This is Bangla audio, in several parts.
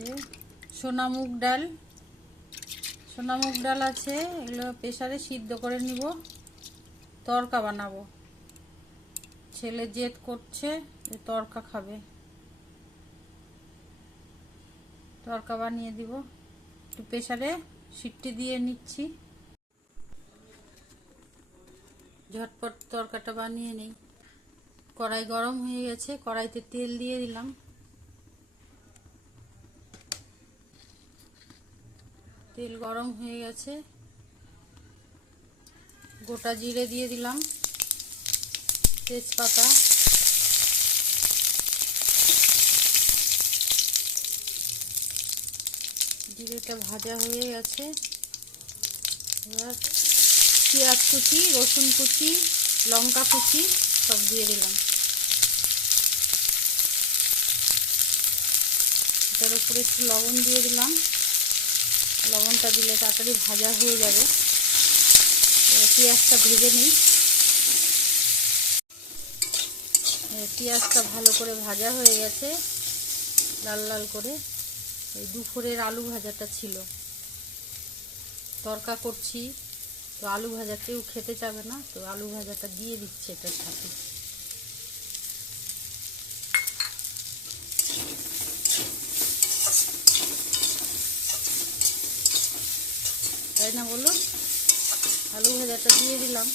যে সোনা মুগ ডাল। সোনা মুগ ডাল আছে, এগুলো প্রেসারে সিদ্ধ করে নিব। তরকা বানাবো। ছেলে জেদ করছে যে তরকা খাবে। তরকা বানিয়ে দিব। একটু প্রেশারে সিটটি দিয়ে নিচ্ছি। ঝটপট তরকাটা বানিয়ে নিই। কড়াই গরম হয়ে গেছে, কড়াইতে তেল দিয়ে দিলাম। তেল গরম হয়ে গেছে। গোটা জিরে দিয়ে দিলাম। তেজপাতা। জিরেটা ভাজা হয়ে গেছে। এবার পেঁয়াজ কুচি, রসুন কুচি, লঙ্কা কুচি সব দিয়ে দিলাম। এটার উপরে একটু লবণ দিয়ে দিলাম। লবণটা দিলে তাড়াতাড়ি ভাজা হয়ে যাবে। পেঁয়াজটা ভেজে নিই। পেঁয়াজটা ভালো করে ভাজা হয়ে গেছে। লাল লাল করে। এই দুপুরের আলু ভাজাটা ছিল। তরকা করছি, তো আলু ভাজা কেউ খেতে চাবে না, তো আলু ভাজাটা দিয়ে দিচ্ছে এটার সাথে। তাই না বলুন? আলু ভাজাটা দিয়ে দিলাম।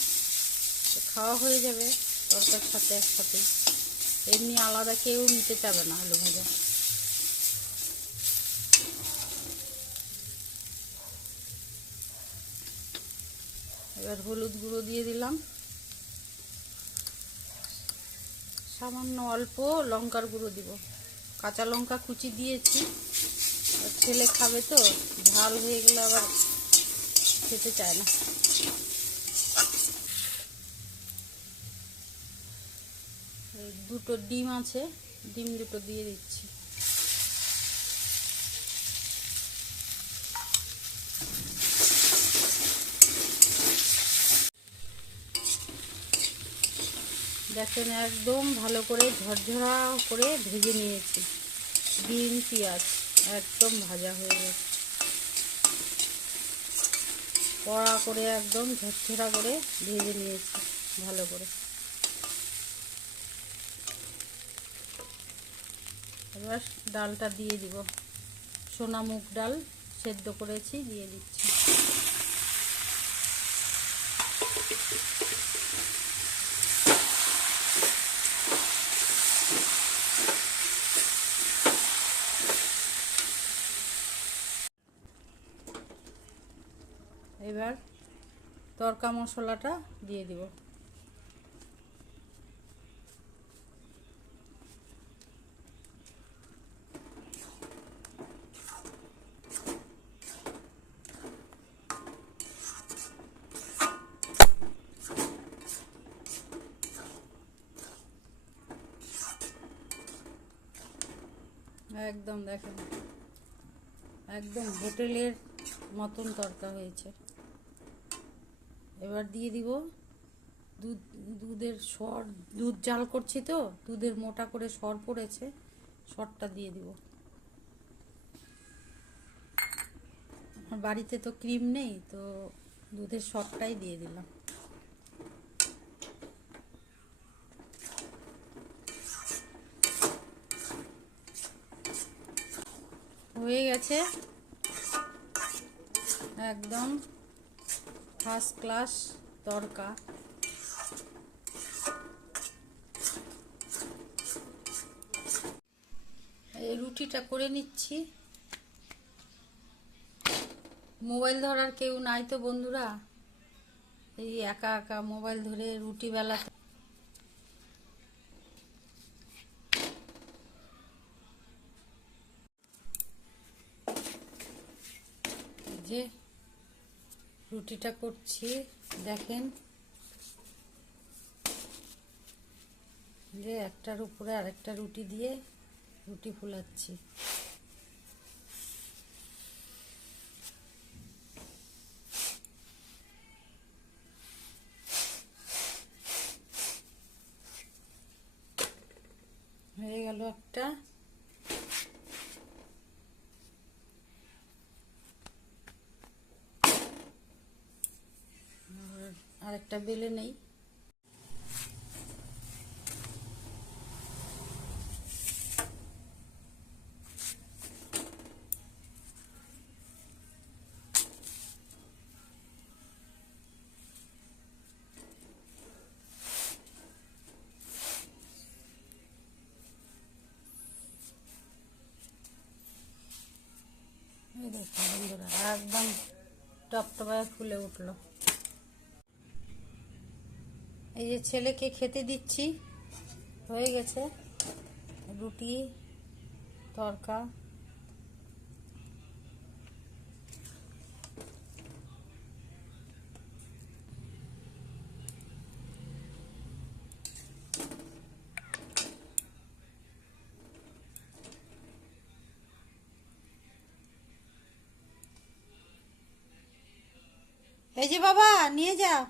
খাওয়া হয়ে যাবে তরকার সাথে একসাথেই এমনি আলাদা কেউ নিতে চাবে না আলু ভাজা। এবার হলুদ গুঁড়ো দিয়ে দিলাম। সামান্য অল্প লঙ্কার গুঁড়ো দিব। কাঁচা লঙ্কা কুচি দিয়েছি। ছেলে খাবে তো, ঝাল হয়ে গেলে আবার খেতে চায় না। দুটো ডিম আছে, ডিম দুটো দিয়ে দিচ্ছি। দেখেন, একদম ভালো করে ঝরঝরা করে ভেজে নিয়েছি। ডিম, পেঁয়াজ, একদম ভাজা হয়ে গেছে। কড়া করে একদম ঝরঝরা করে ভেজে নিয়েছি, ভালো করে। এবার ডালটা দিয়ে দিব। সোনা মুগ ডাল সেদ্ধ করেছি, দিয়ে দিচ্ছি। এবার তরকা মশলাটা দিয়ে দিব। একদম দেখেন একদম হোটেলের মতন তরকা হয়েছে। এবার দিয়ে দিব দুধ, দুধের সর, দুধ জাল করছি তো, দুধের মোটা করে সর পড়েছে, সরটা দিয়ে দিব। আমার বাড়িতে তো ক্রিম নেই, তো দুধের সরটাই দিয়ে দিলাম। হয়ে গেছে। একদম ফার্স্ট ক্লাস তরকা এই রুটিটা করে নিচ্ছি। মোবাইল ধরার কেউ নাই তো বন্ধুরা? এই একা একা মোবাইল ধরে রুটি বেলা যে রুটিটা করছি দেখেন। যে একটার উপরে আরেকটা রুটি দিয়ে রুটি ফুলাচ্ছি। হয়ে গেল একটা। একটা বেলে নেই। দেখুন বন্ধুরা একদম টপটপায় ফুলে উঠল। এই যে ছেলেকে খেতে দিচ্ছি। হয়ে গেছে। রুটি তরকা। এই যে বাবা নিয়ে যাও